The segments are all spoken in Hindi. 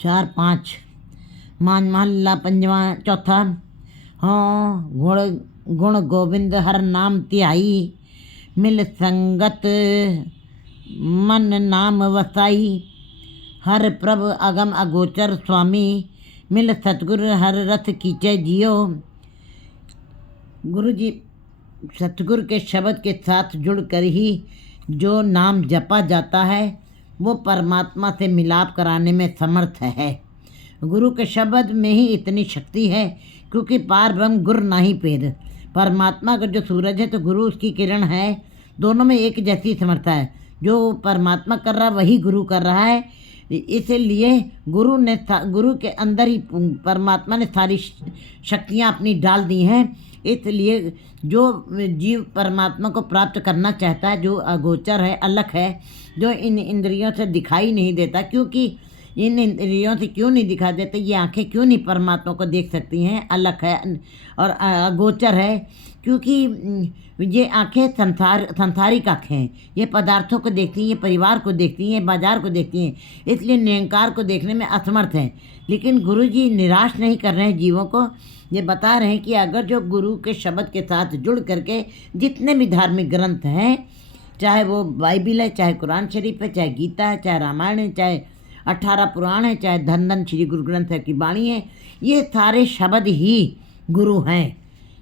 चार पाँच मान महल्ला पंजवा चौथा। हाँ गुण गुण गोविंद हर नाम तिहाई, मिल संगत मन नाम वसाई। हर प्रभ अगम अगोचर स्वामी, मिल सतगुरु हर रथ कीचे जियो। गुरु जी सतगुरु के शब्द के साथ जुड़कर ही जो नाम जपा जाता है वो परमात्मा से मिलाप कराने में समर्थ है। गुरु के शब्द में ही इतनी शक्ति है, क्योंकि पार ब्रह्म गुर नाही पेद। परमात्मा का जो सूरज है तो गुरु उसकी किरण है, दोनों में एक जैसी समर्था है। जो परमात्मा कर रहा वही गुरु कर रहा है। इसलिए गुरु के अंदर ही परमात्मा ने सारी शक्तियाँ अपनी डाल दी हैं। इसलिए जो जीव परमात्मा को प्राप्त करना चाहता है, जो अगोचर है, अलग है, जो इन इंद्रियों से दिखाई नहीं देता, क्योंकि इन इंद्रियों से क्यों नहीं दिखाई देते, ये आंखें क्यों नहीं परमात्मा को देख सकती हैं, अलग है और अगोचर है, क्योंकि ये आंखें संसारिक आँखें हैं। ये पदार्थों को देखती हैं, ये परिवार को देखती हैं, बाजार को देखती हैं, इसलिए निरंकार को देखने में असमर्थ हैं। लेकिन गुरु जी निराश नहीं कर रहे हैं जीवों को। ये बता रहे हैं कि अगर जो गुरु के शब्द के साथ जुड़ करके जितने भी धार्मिक ग्रंथ हैं, चाहे वो बाइबिल है, चाहे कुरान शरीफ है, चाहे गीता है, चाहे रामायण है, चाहे 18 पुराण है, चाहे धन धन श्री गुरु ग्रंथ साहब की वाणी है, ये सारे शब्द ही गुरु हैं,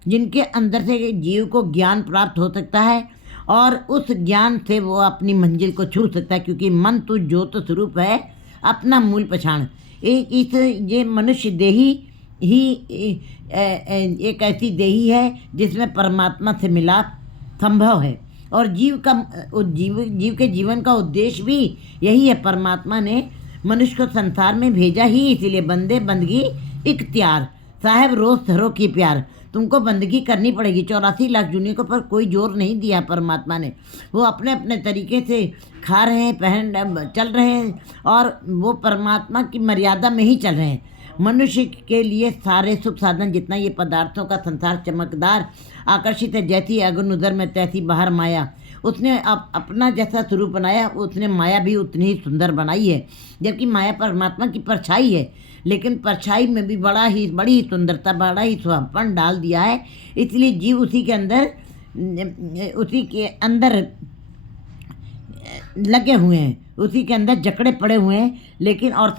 जिनके अंदर से जीव को ज्ञान प्राप्त हो सकता है और उस ज्ञान से वो अपनी मंजिल को छू सकता है। क्योंकि मन तो ज्योत स्वरूप है, अपना मूल पहचान। ये मनुष्य देही ही एक ऐसी देही है जिसमें परमात्मा से मिलाप संभव है। और जीव के जीवन का उद्देश्य भी यही है। परमात्मा ने मनुष्य को संसार में भेजा ही इसीलिए, बंदे बंदगी इख्तियार, साहेब रोज धरो की प्यार। तुमको बंदगी करनी पड़ेगी। 84 लाख जूनियों को पर कोई जोर नहीं दिया परमात्मा ने। वो अपने अपने तरीके से खा रहे हैं, चल रहे हैं, और वो परमात्मा की मर्यादा में ही चल रहे हैं। मनुष्य के लिए सारे सुख साधन, जितना ये पदार्थों का संसार चमकदार आकर्षित है, जैसी अगन उदर में तैसी बाहर माया। उसने अपना जैसा स्वरूप बनाया, उसने माया भी उतनी ही सुंदर बनाई है। जबकि माया परमात्मा की परछाई है, लेकिन परछाई में भी बड़ी ही सुंदरता, बड़ा ही सुहावपन डाल दिया है। इसलिए जीव उसी के अंदर लगे हुए हैं, उसी के अंदर जकड़े पड़े हुए हैं। लेकिन और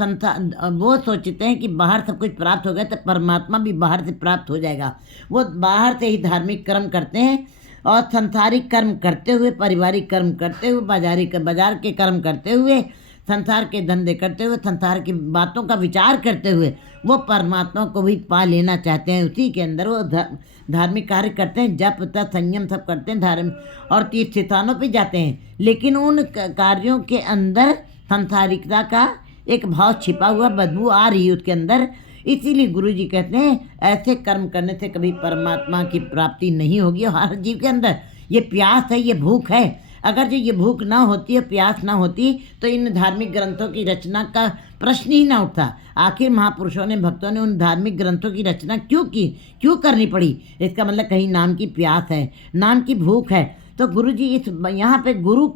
वो सोचते हैं कि बाहर सब कुछ प्राप्त हो गया तो परमात्मा भी बाहर से प्राप्त हो जाएगा। वो बाहर से ही धार्मिक कर्म करते हैं और संसारिक कर्म करते हुए, पारिवारिक कर्म करते हुए, बाजार के कर्म करते हुए, संसार के धंधे करते हुए, संसार की बातों का विचार करते हुए वो परमात्मा को भी पा लेना चाहते हैं। उसी के अंदर वो धार्मिक कार्य करते हैं, जप तप संयम सब करते हैं, धार्मिक और तीर्थ स्थानों पे जाते हैं। लेकिन उन कार्यों के अंदर संसारिकता का एक भाव छिपा हुआ, बदबू आ रही है उसके अंदर। इसीलिए गुरु जी कहते हैं ऐसे कर्म करने से कभी परमात्मा की प्राप्ति नहीं होगी। और हर जीव के अंदर ये प्यास है, ये भूख है। अगर जो ये भूख ना होती है, प्यास ना होती, तो इन धार्मिक ग्रंथों की रचना का प्रश्न ही ना उठता। आखिर महापुरुषों ने, भक्तों ने उन धार्मिक ग्रंथों की रचना क्यों की, क्यों करनी पड़ी? इसका मतलब कहीं नाम की प्यास है, नाम की भूख है। तो गुरु जी यहाँ पे गुरु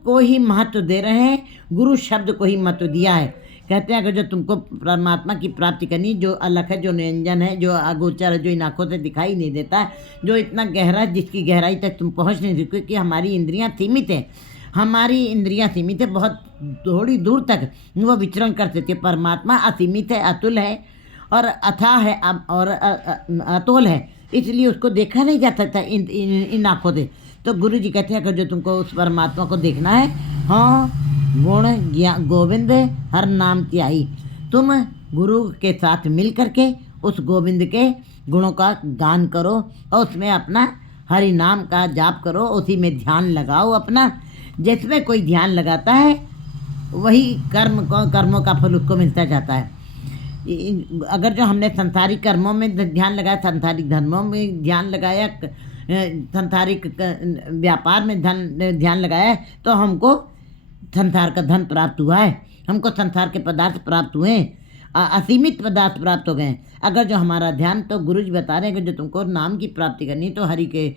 को ही महत्व दे रहे हैं, गुरु शब्द को ही महत्व दिया है। कहते हैं अगर जो तुमको परमात्मा की प्राप्ति करनी, जो अलग है, जो निरंजन है, जो अगोचर है, जो इन आँखों से दिखाई नहीं देता, जो इतना गहरा, जिसकी गहराई तक तुम पहुँच नहीं सकते, क्योंकि हमारी इंद्रियाँ सीमित हैं। हमारी इंद्रियाँ सीमित है, बहुत थोड़ी दूर तक वो विचरण कर सकती है। परमात्मा असीमित है, अतुल है और अथाह है और अतोल है, इसलिए उसको देखा नहीं जा सकता इन आँखों से। तो गुरु जी कहते हैं अगर जो तुमको उस परमात्मा को देखना है, हाँ गुण गोविंद हर नाम त्याई, तुम गुरु के साथ मिल करके उस गोविंद के गुणों का गान करो और उसमें अपना हरि नाम का जाप करो, उसी में ध्यान लगाओ अपना। जिसमें कोई ध्यान लगाता है वही कर्मों का फल उसको मिलता जाता है। अगर जो हमने संसारिक कर्मों में ध्यान लगाया, संसारिक धर्मों में ध्यान लगाया, संसारिक व्यापार में ध्यान लगाया, तो हमको संसार का धन प्राप्त हुआ है, हमको संसार के पदार्थ प्राप्त हुए हैं। असीमित पदार्थ प्राप्त हो गए हैं। अगर जो हमारा ध्यान, तो गुरु जी बता रहे हैं कि जो तुमको नाम की प्राप्ति करनी है तो हरि के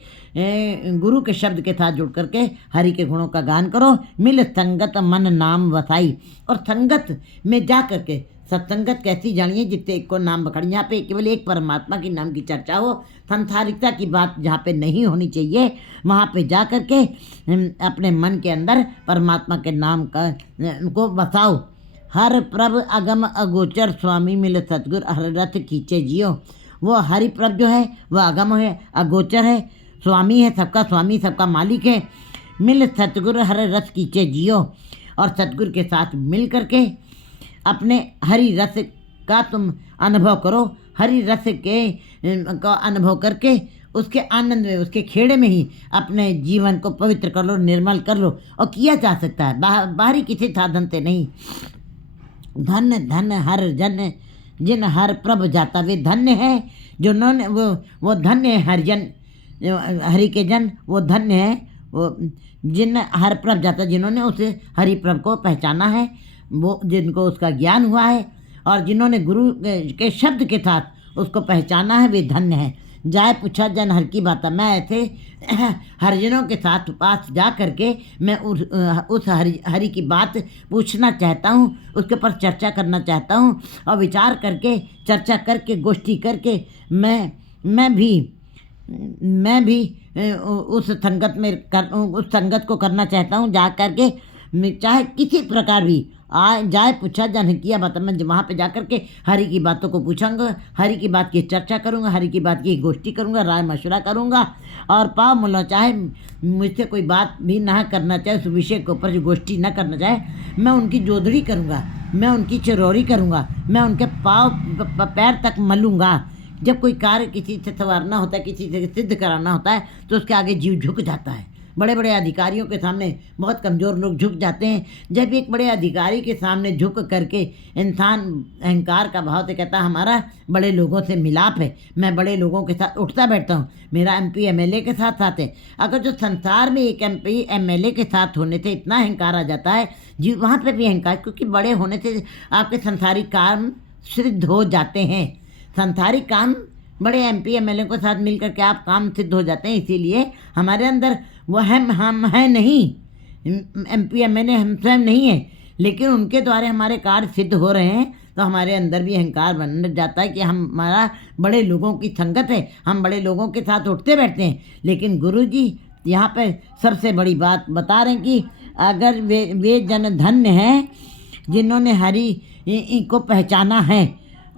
गुरु के शब्द के साथ जुड़ करके हरि के गुणों का गान करो। मिल संगत मन नाम वसाई, और संगत में जा करके सत्संगत कैसी जानिए जितने एक को नाम बखड़, यहाँ पे केवल एक परमात्मा की नाम की चर्चा हो, संसारिकता की बात जहाँ पे नहीं होनी चाहिए, वहाँ पे जा करके अपने मन के अंदर परमात्मा के नाम का को बसाओ। हर प्रभ अगम अगोचर स्वामी मिल सतगुर हर रथ खींचे जियो। वो हरि प्रभ जो है वह अगम है, अगोचर है, स्वामी है, सबका स्वामी, सबका मालिक है। मिल सतगुर हर रथ खींचे जियो, और सतगुर के साथ मिल करके अपने हरि रस का तुम अनुभव करो। हरि रस के का अनुभव करके उसके आनंद में, उसके खेड़े में ही अपने जीवन को पवित्र कर लो, निर्मल कर लो। और किया जा सकता है बाहरी किसी साधन से नहीं। धन धन हर जन जिन हर प्रभ जाता, वे धन्य है जिन्होंने वो धन्य है हरिजन, हरि के जन वो धन्य है, वो जिन हर प्रभ जाता, जिन्होंने उस हरि प्रभ को पहचाना है, वो जिनको उसका ज्ञान हुआ है, और जिन्होंने गुरु के शब्द के साथ उसको पहचाना है, वे धन्य है। जाए पूछा जन हर की बात, मैं ऐसे हरिजनों के साथ पास जा करके मैं उस हरि की बात पूछना चाहता हूँ, उसके ऊपर चर्चा करना चाहता हूँ, और विचार करके, चर्चा करके, गोष्ठी करके मैं भी उस संगत में उस संगत को करना चाहता हूँ। जा करके चाहे किसी प्रकार भी जाए पूछा जन किया बात, मैं वहाँ पे जा कर के हरि की बातों को पूछूंगा, हरि की बात की चर्चा करूँगा, हरि की बात की गोष्ठी करूँगा, राय मशवरा करूँगा। और पाव मुला चाहे मुझसे कोई बात भी ना करना चाहे, उस विषय के ऊपर जो गोष्ठी ना करना चाहे, मैं उनकी जोदड़ी करूँगा, मैं उनकी चिरौरी करूँगा, मैं उनके पैर तक मलूँगा। जब कोई कार्य किसी से संवारना होता है, किसी से सिद्ध कराना होता है, तो उसके आगे जीव झुक जाता है। बड़े बड़े अधिकारियों के सामने बहुत कमज़ोर लोग झुक जाते हैं। जब एक बड़े अधिकारी के सामने झुक करके इंसान अहंकार का भाव से कहता है हमारा बड़े लोगों से मिलाप है, मैं बड़े लोगों के साथ उठता बैठता हूँ, मेरा MP MLA के साथ साथ है। अगर जो संसार में एक MP MLA के साथ होने से इतना अहंकार आ जाता है, जी वहाँ पर भी अहंकार, क्योंकि बड़े होने से आपके संसारिक काम सिद्ध हो जाते हैं। संसारिक काम बड़े MP MLA के साथ मिल करके आप काम सिद्ध हो जाते हैं। इसीलिए हमारे अंदर वो हम हैं नहीं, MP MLA हम स्वयं नहीं है, लेकिन उनके द्वारा हमारे कार्य सिद्ध हो रहे हैं, तो हमारे अंदर भी अहंकार बन जाता है कि हमारा बड़े लोगों की संगत है, हम बड़े लोगों के साथ उठते बैठते हैं। लेकिन गुरु जी यहाँ पे सबसे बड़ी बात बता रहे हैं कि अगर वे जन धन्य हैं जिन्होंने हरि को पहचाना है।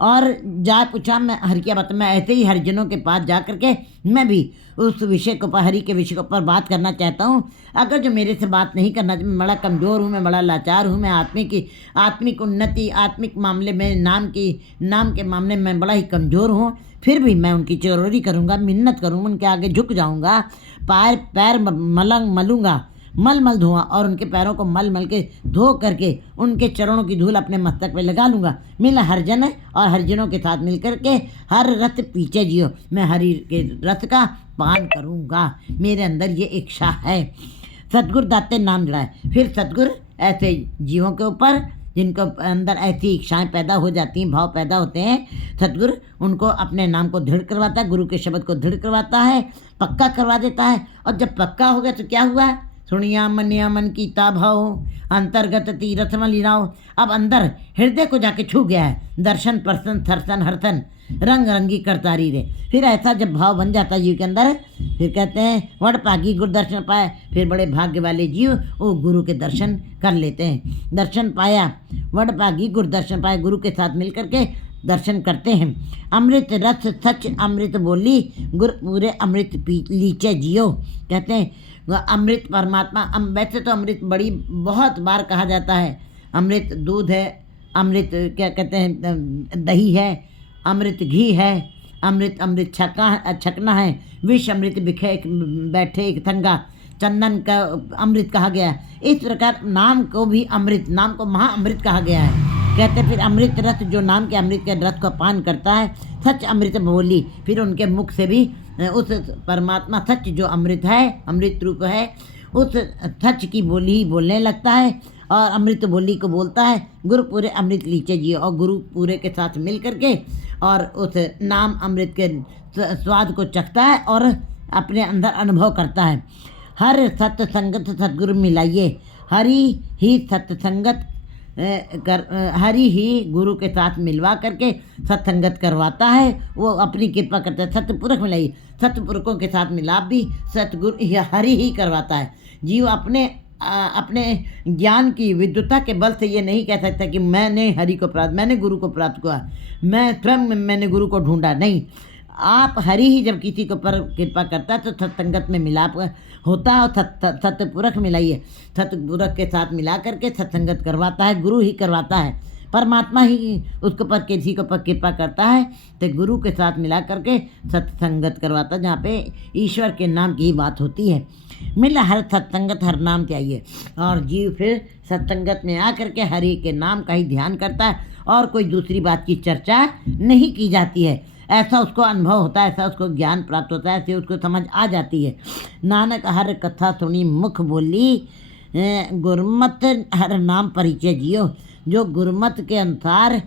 और जा पूछा मैं हरि की बात, मैं ऐसे ही हरिजनों के पास जा करके मैं भी उस विषय के ऊपर, हरि के विषय के ऊपर बात करना चाहता हूँ। अगर जो मेरे से बात नहीं करना, मैं बड़ा कमज़ोर हूँ, मैं बड़ा लाचार हूँ, मैं आत्मिक उन्नति, आत्मिक मामले में, नाम के मामले में बड़ा ही कमज़ोर हूँ, फिर भी मैं उनकी चिरौरी करूँगा, मिन्नत करूँगा, उनके आगे झुक जाऊँगा, पैर मलूँगा, मल धोआ, और उनके पैरों को मल के धो करके उनके चरणों की धूल अपने मस्तक पे लगा लूँगा। मिल हरिजन और हरिजनों के साथ मिल करके हर रथ पीछे जियो, मैं हरि के रथ का पान करूँगा, मेरे अंदर ये इच्छा है। सतगुरु दाते नाम जड़ा है। फिर सतगुरु ऐसे जीवों के ऊपर जिनको अंदर ऐसी इच्छाएं पैदा हो जाती हैं, भाव पैदा होते हैं, सतगुरु उनको अपने नाम को दृढ़ करवाता है, गुरु के शब्द को दृढ़ करवाता है, पक्का करवा देता है। और जब पक्का हो गया तो क्या हुआ? सुनिया मनिया मन कीता भाव, अंतर्गत तीरथ मलिनाओ। अब अंदर हृदय को जाके छू गया है, दर्शन प्रसन थरसन हरसन रंग रंगी करतारी रे। फिर ऐसा जब भाव बन जाता है जीव के अंदर, फिर कहते हैं वड़ पागी गुरु दर्शन पाए। फिर बड़े भाग्य वाले जीव वो गुरु के दर्शन कर लेते हैं। दर्शन पाया, वड़ पागी गुरु दर्शन पाए, गुरु के साथ मिल करके दर्शन करते हैं। अमृत रस सच अमृत बोली, गुरु पूरे अमृत लीचे जियो। कहते हैं अमृत परमात्मा, वैसे तो अमृत बहुत बार कहा जाता है। अमृत दूध है, अमृत क्या कहते हैं दही है, अमृत घी है, अमृत छकना है, विष अमृत बिखे बैठे एक थंगा, चंदन का अमृत कहा गया है। इस प्रकार नाम को भी अमृत, नाम को महाअमृत कहा गया है। कहते फिर अमृत रस, जो नाम के अमृत के रस को पान करता है, सच अमृत बोली। फिर उनके मुख से भी उस परमात्मा सच जो अमृत है, अमृत रूप है, उस सच की बोली ही बोलने लगता है। और अमृत बोली को बोलता है, गुरु पूरे अमृत लीचे जियो, और गुरु पूरे के साथ मिल करके और उस नाम अमृत के स्वाद को चखता है और अपने अंदर अनुभव करता है। हर सत्संगत सतगुरु मिलाइए, हरि ही सत्संगत हरि ही गुरु के साथ मिलवा करके सत्संगत करवाता है, वो अपनी कृपा करता है। सतपुरख मिलाइए, सतपुरखों के साथ मिलाप भी सतगुरु हरि ही करवाता है। जीव अपने ज्ञान की विद्वता के बल से ये नहीं कह सकता कि मैंने हरि को प्राप्त, मैंने गुरु को प्राप्त किया, मैं स्वयं मैंने गुरु को ढूंढा। नहीं, आप हरि ही जब किसी को पर कृपा करता है तो सत्संगत में मिलाप होता है, और सतपुरख मिलाइए, सतपुरख के साथ मिला करके सत्संगत करवाता है, गुरु ही करवाता है। परमात्मा ही उसको पर किसी को पर कृपा करता है तो गुरु के साथ मिला करके सत्संगत करवाता है, जहाँ पे ईश्वर के नाम की बात होती है। मिला हर सत्संगत हर नाम चाहिए, और जीव फिर सत्संगत में आकर के हरि के नाम का ही ध्यान करता है और कोई दूसरी बात की चर्चा नहीं की जाती है। ऐसा उसको अनुभव होता है, ऐसा उसको ज्ञान प्राप्त होता है, ऐसे उसको समझ आ जाती है। नानक हर कथा सुनी मुख बोली, गुरमत हर नाम परिचय जियो। जो गुरमत के अनुसार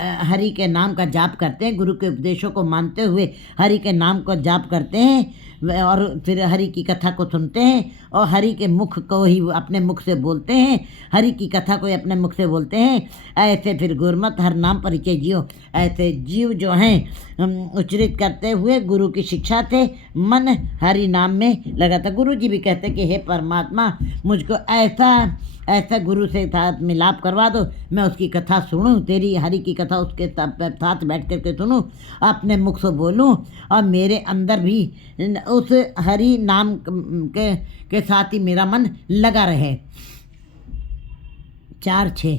हरि के नाम का जाप करते हैं, गुरु के उपदेशों को मानते हुए हरि के नाम को जाप करते हैं और फिर हरि की कथा को सुनते हैं और हरि के मुख को ही अपने मुख से बोलते हैं, हरि की कथा को ही अपने मुख से बोलते हैं, ऐसे फिर गुरमत हर नाम परिचय जियो। ऐसे जीव जो हैं उच्चरित करते हुए गुरु की शिक्षा से मन हरि नाम में लगा था। गुरु जी भी कहते कि हे परमात्मा, मुझको ऐसा गुरु से साथ मिलाप करवा दो, मैं उसकी कथा सुनूं, तेरी हरि की कथा उसके साथ बैठ कर के सुनूं, अपने मुख से बोलूं और मेरे अंदर भी उस हरि नाम के साथ ही मेरा मन लगा रहे। 4-6